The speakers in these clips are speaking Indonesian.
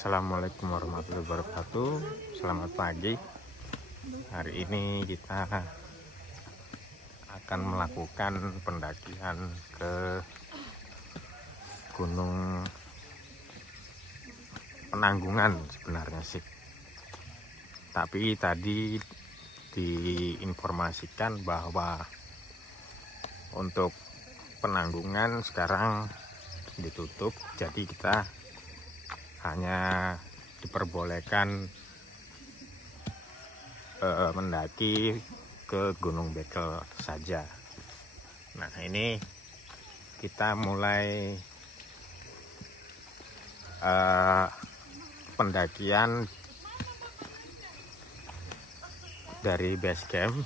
Assalamualaikum warahmatullahi wabarakatuh. Selamat pagi. Hari ini kita akan melakukan pendakian ke Gunung Penanggungan sebenarnya sih. Tapi tadi diinformasikan bahwa untuk Penanggungan sekarang ditutup, jadi kita hanya diperbolehkan mendaki ke Gunung Bekel saja. Nah, ini kita mulai pendakian dari base camp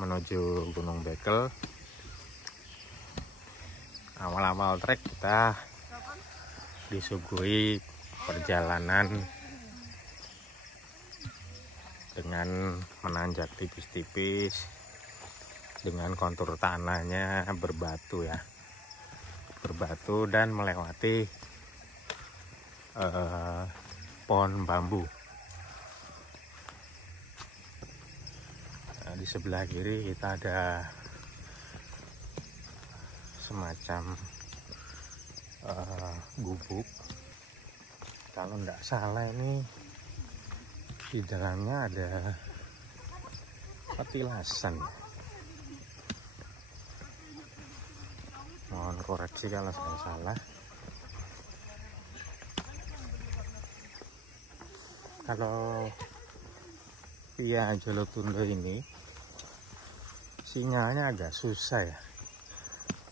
menuju Gunung Bekel. Awal-awal trek kita disuguhi perjalanan dengan menanjak tipis-tipis, dengan kontur tanahnya berbatu ya, berbatu dan melewati pohon bambu. Nah, di sebelah kiri kita ada semacam gubuk. Kalau tidak salah ini di dalamnya ada petilasan. Mohon koreksi kalau saya salah. Kalau via Jolotundo ini sinyalnya agak susah ya.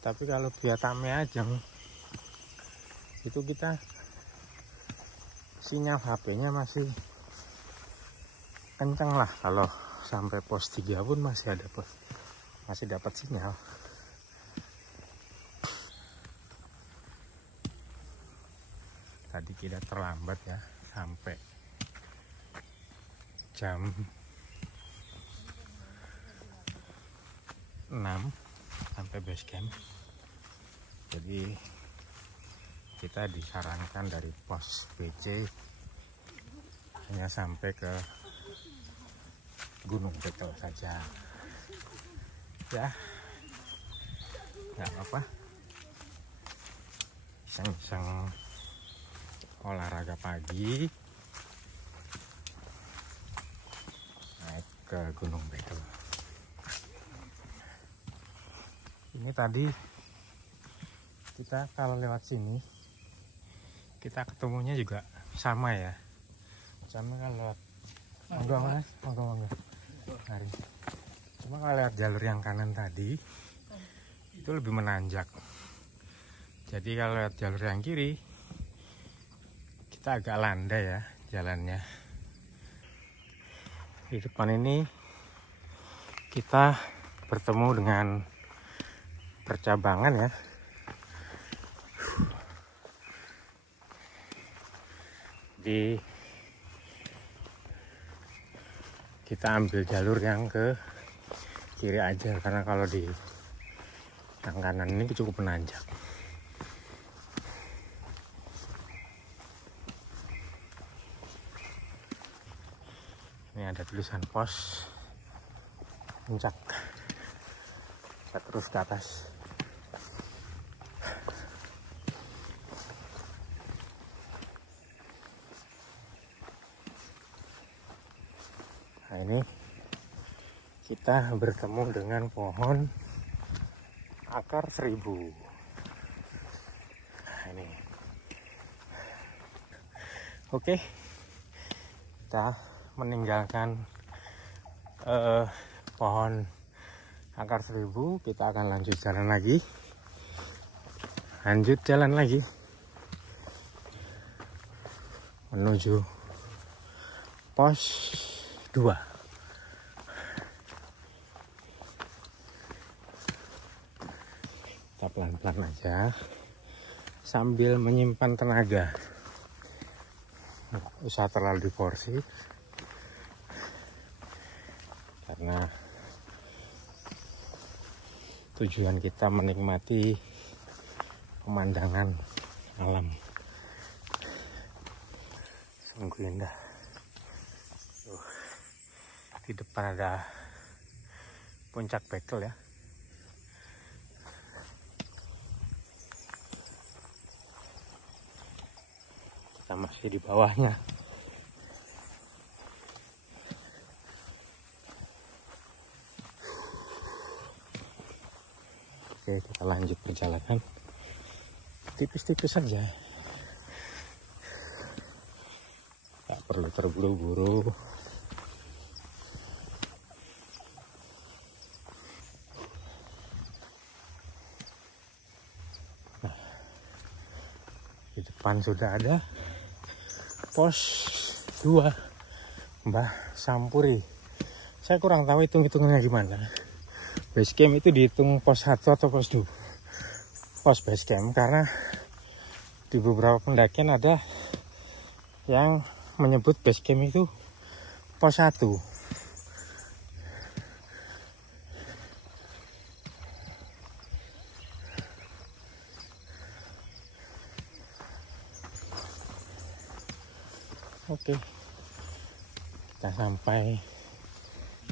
Tapi kalau via Tame Ajeng itu kita sinyal HP-nya masih kencang lah. Kalau sampai pos 3 pun masih dapat sinyal. Tadi kita terlambat ya, sampai jam 6 sampai base camp. Jadi kita disarankan dari pos BC hanya sampai ke Gunung Bekel saja ya, nggak apa-apa, iseng-iseng olahraga pagi naik ke Gunung Bekel. Ini tadi kita kalau lewat sini kita ketemunya juga sama ya, sama kalau monggo. Mari. Cuma kalau lewat jalur yang kanan tadi itu lebih menanjak. Jadi kalau lewat jalur yang kiri kita agak landai ya jalannya. Di depan ini kita bertemu dengan percabangan ya. Jadi kita ambil jalur yang ke kiri aja, karena kalau di yang kanan ini cukup menanjak. Ini ada tulisan pos puncak. Kita terus ke atas. Nah, ini kita bertemu dengan pohon akar 1000. Nah, ini. Oke. Kita meninggalkan pohon akar 1000, kita akan lanjut jalan lagi. Menuju pos 2. Kita pelan-pelan aja sambil menyimpan tenaga. Nggak usah terlalu diforsir, karena tujuan kita menikmati pemandangan alam. Sungguh indah. Di depan ada puncak Bekel ya. Kita masih di bawahnya. Oke, kita lanjut perjalanan. Tipis-tipis saja. Tak perlu terburu-buru. Nah, di depan sudah ada pos 2 Mbah Sampuri. Saya kurang tahu hitung-hitungannya gimana. Base camp itu dihitung pos 1 atau pos 2. Pos base camp, karena di beberapa pendakian ada yang menyebut base camp itu pos 1. Oke, kita sampai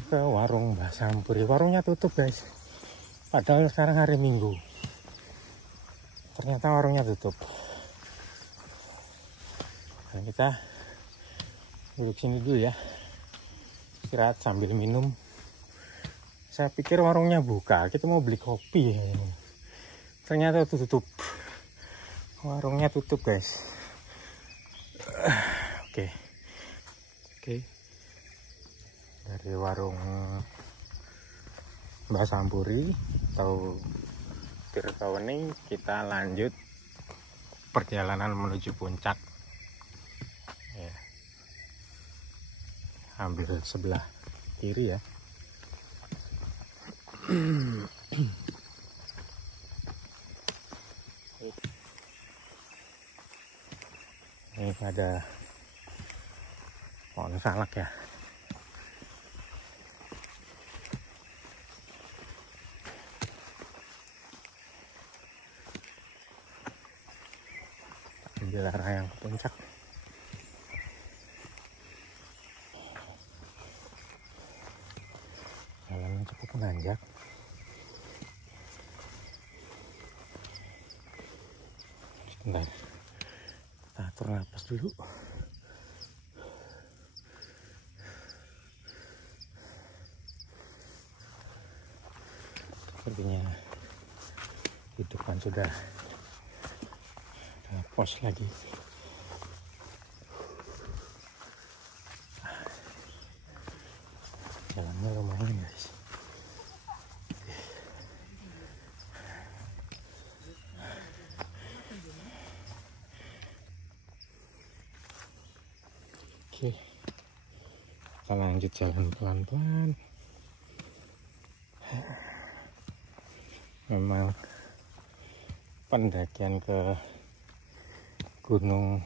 ke warung Mbah Sampuri. Warungnya tutup guys, padahal sekarang hari Minggu. Ternyata warungnya tutup. Dan kita duduk sini dulu ya, istirahat sambil minum. Saya pikir warungnya buka, kita mau beli kopi. Ternyata tutup. Warungnya tutup guys. Oke. Dari warung Mbah Sampuri atau Tirtawening, kita lanjut perjalanan menuju puncak ya. Ambil sebelah kiri ya. Ini ada pohon salak ya. Ambil arah yang ke puncak. Jalannya cukup menanjak. Sebentar, kita atur napas dulu. Sepertinya di depan sudah ada pos lagi. Jalannya lumayan guys. Oke, kita lanjut jalan pelan-pelan. Memang pendakian ke Gunung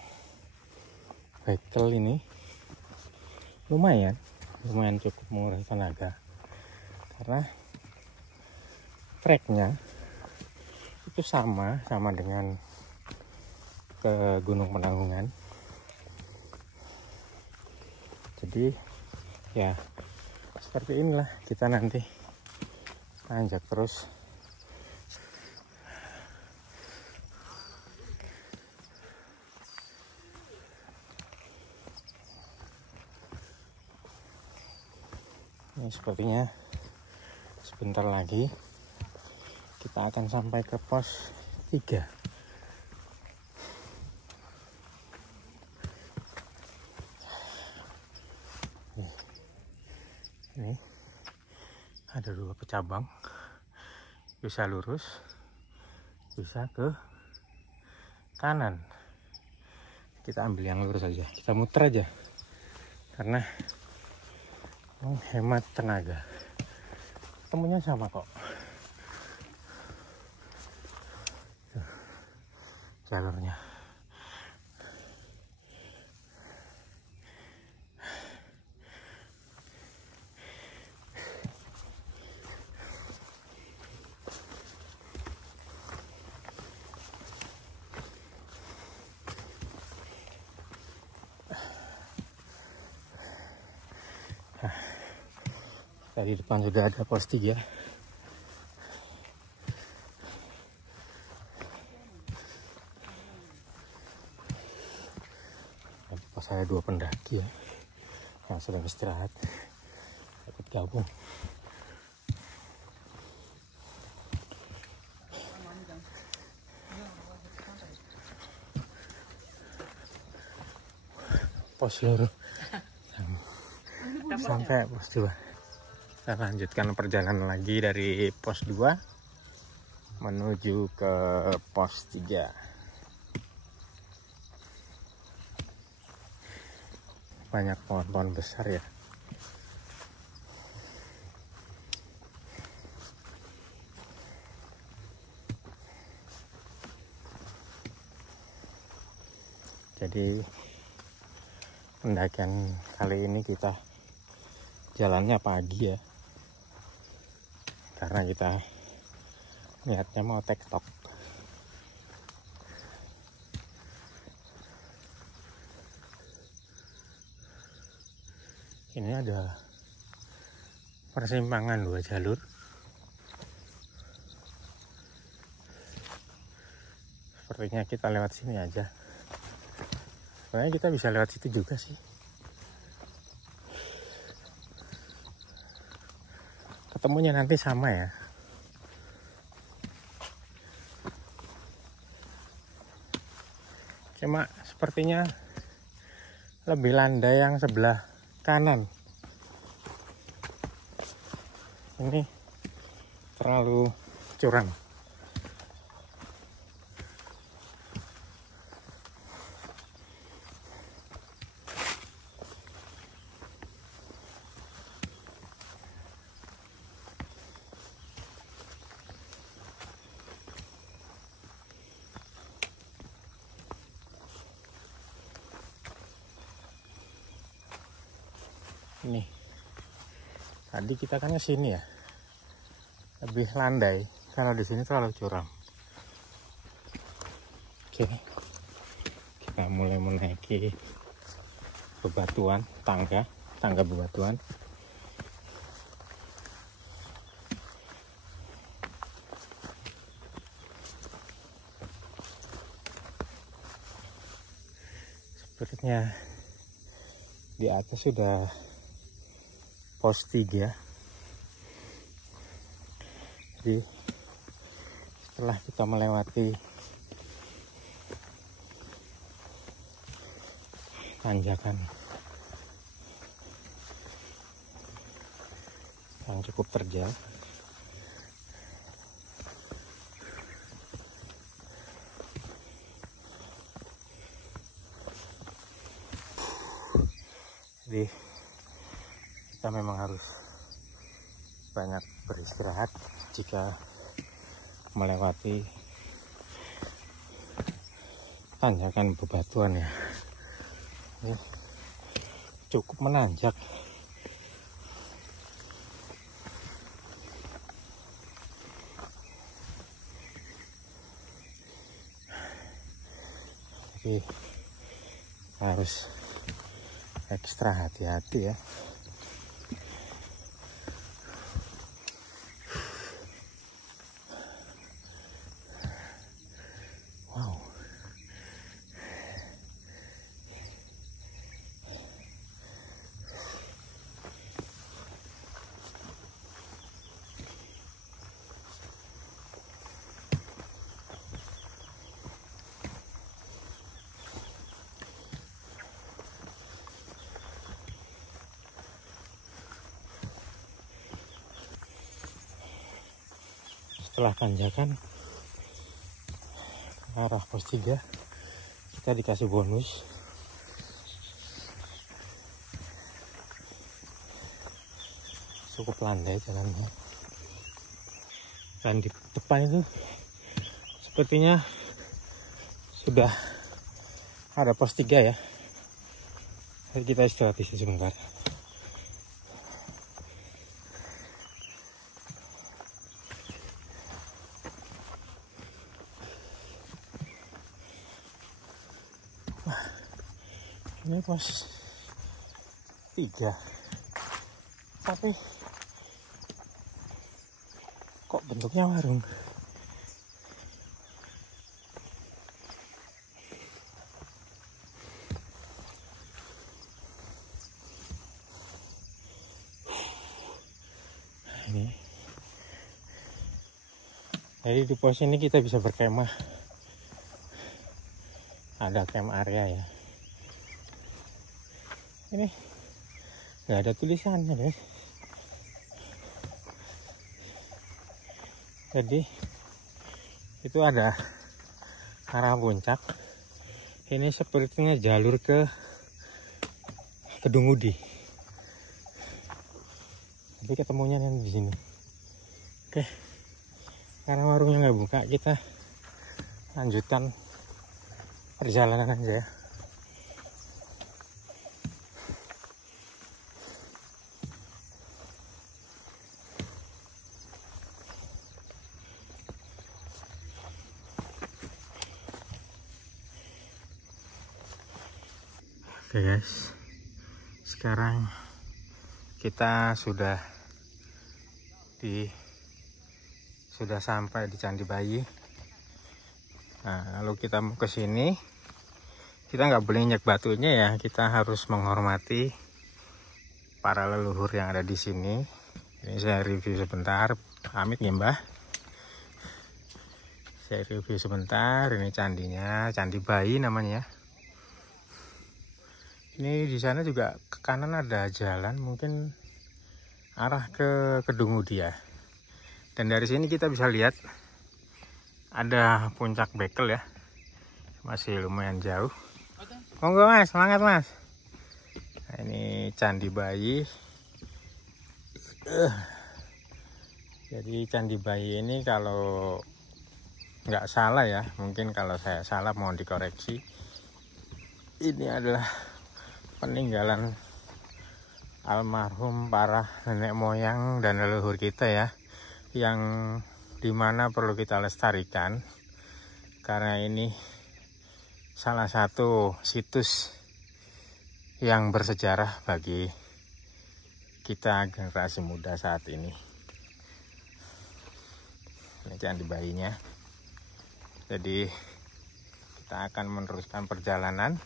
Bekel ini lumayan cukup menguras tenaga, karena treknya itu sama dengan ke Gunung Penanggungan. Jadi ya seperti inilah kita nanti nanjak terus. Ini sepertinya sebentar lagi kita akan sampai ke pos 3. Ini ada 2 pecabang, bisa lurus, bisa ke kanan. Kita ambil yang lurus aja, kita muter aja, karena menghemat tenaga. Temunya sama kok. Tuh, jalurnya. Tadi depan sudah ada pos 3. Pas ada 2 pendaki ya yang sedang istirahat, ikut gabung. Pos seluruh sampai pos 2. Kita lanjutkan perjalanan lagi dari pos 2 menuju ke pos 3. Banyak pohon-pohon besar ya. Jadi pendakian kali ini kita jalannya pagi ya, karena kita niatnya mau tektok. Ini ada persimpangan 2 jalur. Sepertinya kita lewat sini aja. Sebenarnya kita bisa lewat situ juga sih. Ketemunya nanti sama ya. Cuma sepertinya lebih landai yang sebelah kanan. Ini terlalu curam. Ini tadi kita kan ke sini ya, lebih landai. Kalau di sini terlalu curam. Oke, kita mulai menaiki bebatuan, tangga bebatuan. Sepertinya di atas sudah pos 3. Jadi setelah kita melewati tanjakan yang cukup terjal, jadi kita memang harus banyak beristirahat jika melewati tanjakan bebatuan ya. Ini cukup menanjak. Jadi harus ekstra hati-hati ya. Wow. Setelah tanjakan arah pos 3, kita dikasih bonus. Cukup landai jalannya. Dan di depan itu sepertinya sudah ada pos 3 ya. Jadi kita istirahat di sini sebentar. Ini pos 3, tapi bentuknya warung. Ini jadi di pos ini kita bisa berkemah, ada camp area ya. Ini nggak ada tulisannya guys, jadi itu ada arah puncak. Ini sepertinya jalur ke Kedung Udi, tapi ketemunya nanti di sini. Oke, karena warungnya nggak buka, kita lanjutkan perjalanan aja ya. Oke guys, sekarang kita sudah sampai di Candi Bayi. Nah, kalau kita mau ke sini, kita nggak boleh nyek batunya ya. Kita harus menghormati para leluhur yang ada di sini. Ini saya review sebentar. Pamit ya Mbah. Saya review sebentar. Ini candinya, Candi Bayi namanya. Ini di sana juga ke kanan ada jalan, mungkin arah ke Kedung Udi ya. Dan dari sini kita bisa lihat ada puncak Bekel ya, masih lumayan jauh. Monggo mas, semangat mas. Nah, ini Candi Bayi. Jadi Candi Bayi ini kalau nggak salah ya, mungkin kalau saya salah mohon dikoreksi. Ini adalah peninggalan almarhum para nenek moyang dan leluhur kita ya, yang dimana perlu kita lestarikan, karena ini salah satu situs yang bersejarah bagi kita generasi muda saat ini. Ini Candi Bayinya. Jadi kita akan meneruskan perjalanan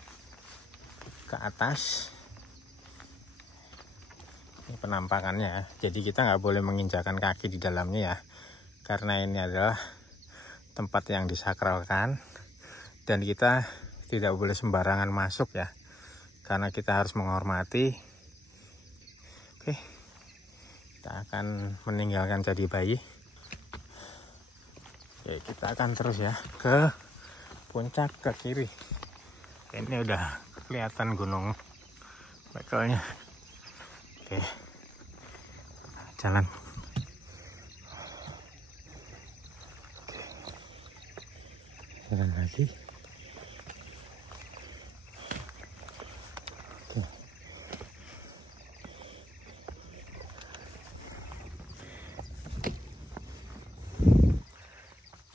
ke atas. Ini penampakannya, jadi kita nggak boleh menginjakan kaki di dalamnya ya, karena ini adalah tempat yang disakralkan dan kita tidak boleh sembarangan masuk ya, karena kita harus menghormati. Oke, kita akan meninggalkan Candi Bayi. Oke, kita akan terus ya ke puncak ke kiri. Ini udah kelihatan gunung Bekelnya. Oke, jalan. Oke. Jalan lagi. Oke.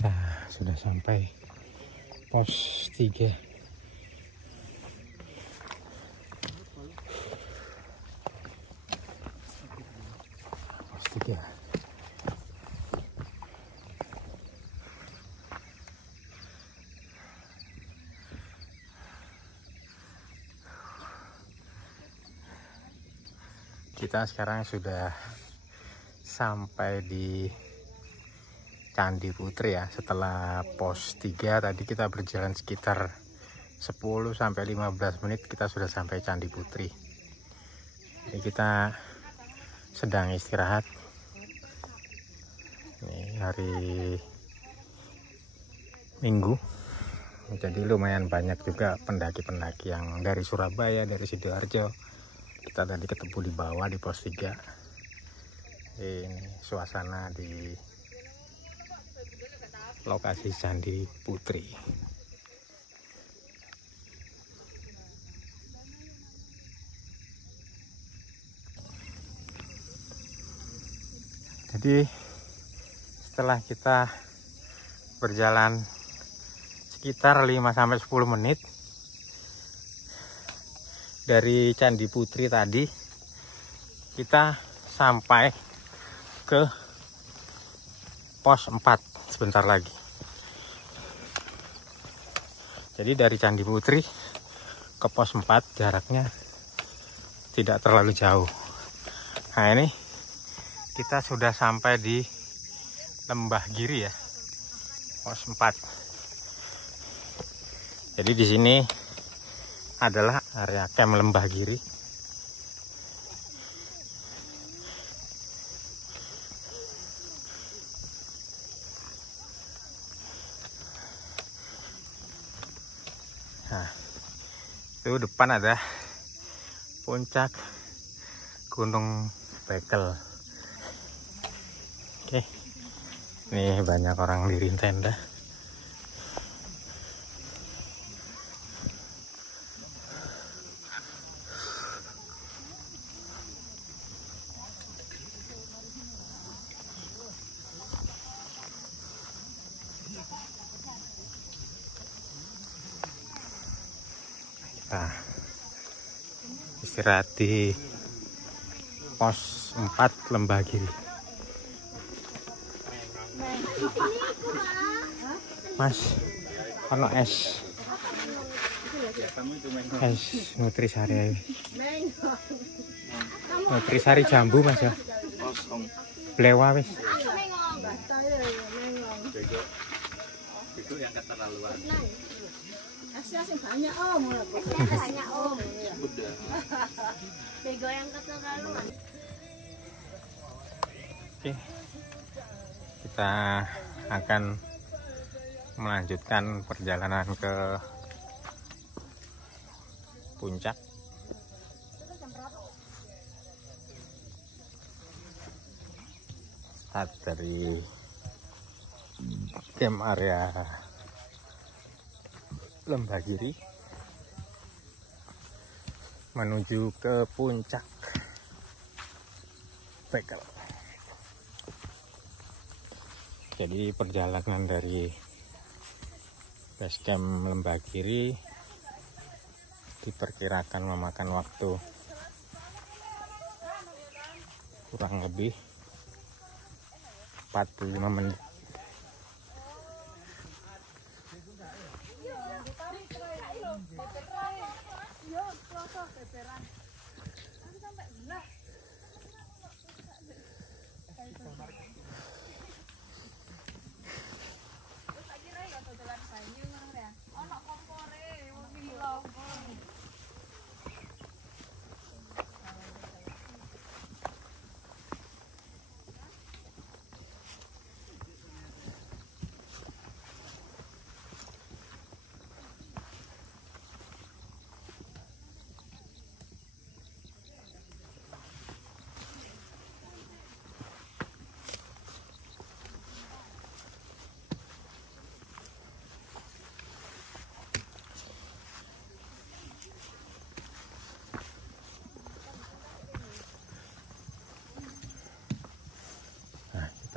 Nah, sudah sampai pos 3. Ya. Kita sekarang sudah sampai di Candi Putri ya. Setelah pos 3 tadi kita berjalan sekitar 10 sampai 15 menit kita sudah sampai Candi Putri. Jadi kita sedang istirahat. Ini hari Minggu, jadi lumayan banyak juga pendaki-pendaki yang dari Surabaya, dari Sidoarjo. Kita tadi ketemu di bawah di pos 3. Ini suasana di lokasi Candi Putri. Jadi setelah kita berjalan sekitar 5-10 menit dari Candi Putri tadi, kita sampai ke pos 4 sebentar lagi. Jadi dari Candi Putri ke pos 4 jaraknya tidak terlalu jauh. Nah ini kita sudah sampai di Lembah Giri ya, pos 4. Jadi di sini adalah area camp Lembah Giri. Nah, itu depan ada puncak Gunung Bekel. Oke, nih banyak orang diriin tenda. Nah, istirahat di pos 4 Lembah Giri. Mas, ono es Nutrisari. Nutrisari jambu Mas ya. Blewa wis. Itu yang keterlaluan. Asing banyak om. Banyak om. Udah. Bego yang keterlaluan. Oke, kita akan melanjutkan perjalanan ke puncak. Start dari camp area Lembah Giri menuju ke puncak Bekel. Jadi perjalanan dari base camp Lembah Giri diperkirakan memakan waktu kurang lebih 45 menit.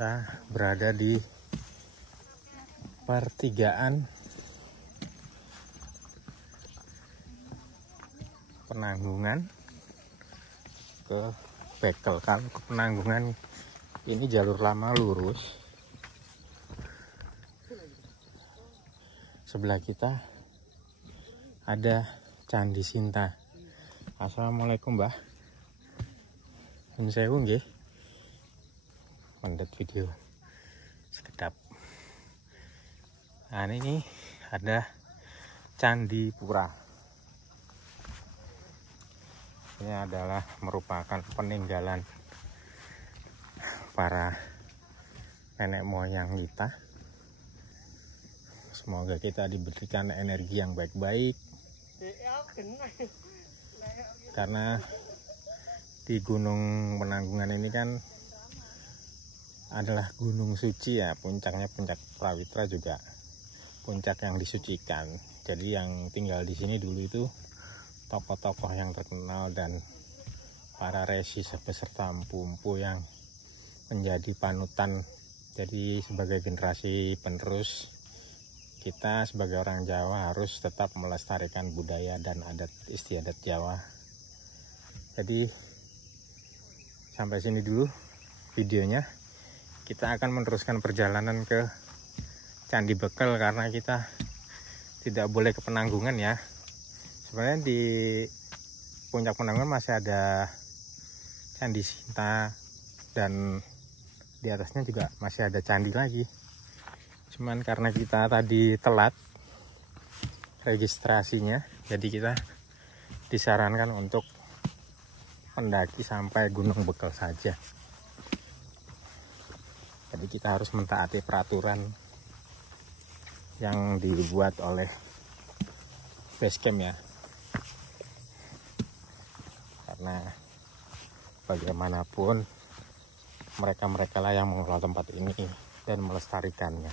Kita berada di pertigaan Penanggungan ke Bekel. Kalau ke Penanggungan ini jalur lama lurus. Sebelah kita ada Candi Sinta. Assalamualaikum Mbah. Nyuwun sewu nggih. Mendet video sekedap. Nah ini ada Candi Pura. Ini adalah merupakan peninggalan para nenek moyang kita. Semoga kita diberikan energi yang baik-baik, karena di Gunung Penanggungan ini kan adalah gunung suci ya, puncaknya puncak Prawitra juga puncak yang disucikan. Jadi yang tinggal di sini dulu itu tokoh-tokoh yang terkenal dan para resi beserta empu-empu yang menjadi panutan. Jadi sebagai generasi penerus, kita sebagai orang Jawa harus tetap melestarikan budaya dan adat istiadat Jawa. Jadi sampai sini dulu videonya. kita akan meneruskan perjalanan ke Candi Bekel karena kita tidak boleh ke Penanggungan ya. Sebenarnya di puncak Penanggungan masih ada Candi Sinta dan di atasnya juga masih ada candi lagi. Cuman karena kita tadi telat registrasinya, jadi kita disarankan untuk mendaki sampai Gunung Bekel saja. Jadi kita harus mentaati peraturan yang dibuat oleh Basecamp ya. Karena bagaimanapun mereka lah yang mengelola tempat ini dan melestarikannya.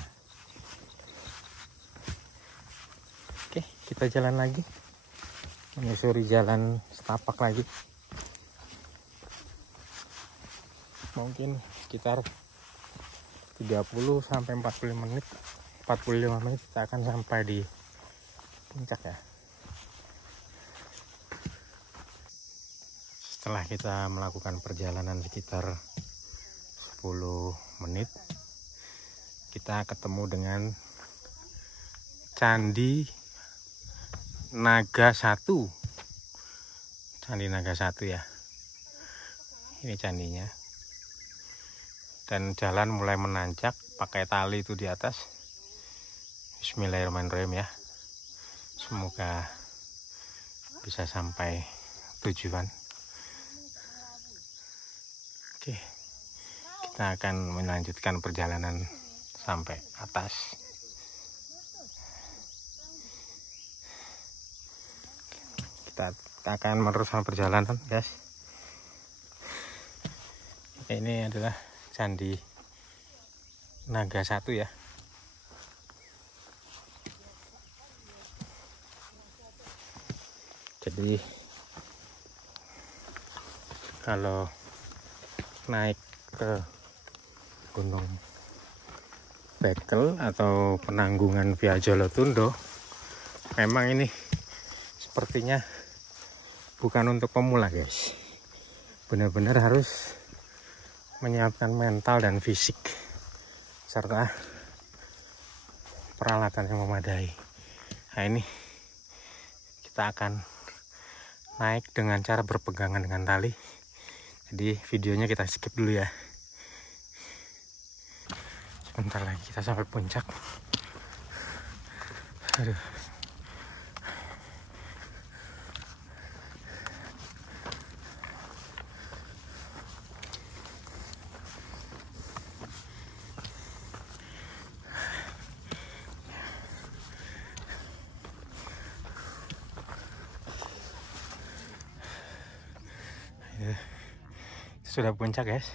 Oke, kita jalan lagi, menyusuri jalan setapak lagi. Mungkin sekitar 30 sampai 45 menit kita akan sampai di puncak ya. Setelah kita melakukan perjalanan sekitar 10 menit, kita ketemu dengan Candi Naga 1. Candi Naga 1 ya. Ini candinya. Dan jalan mulai menanjak, pakai tali itu di atas. Bismillahirrahmanirrahim ya. Semoga bisa sampai tujuan. Oke, kita akan melanjutkan perjalanan sampai atas. Kita akan meneruskan perjalanan, guys. Ini adalah Candi Naga 1 ya. Jadi kalau naik ke Gunung Bekel atau Penanggungan via Jolotundo, memang ini sepertinya bukan untuk pemula guys. Benar-benar harus menyiapkan mental dan fisik serta peralatan yang memadai. Nah ini kita akan naik dengan cara berpegangan dengan tali. Jadi videonya kita skip dulu ya. Sebentar lagi kita sampai puncak. Aduh. Sudah puncak guys.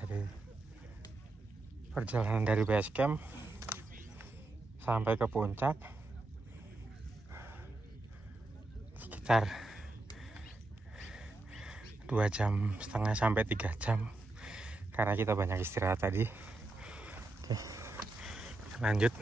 Jadi perjalanan dari Basecamp sampai ke puncak sekitar 2,5 jam sampai 3 jam karena kita banyak istirahat tadi. Oke, lanjut.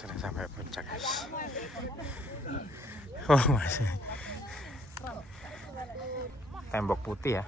Sudah sampai puncak guys. Oh masih tembok putih ya.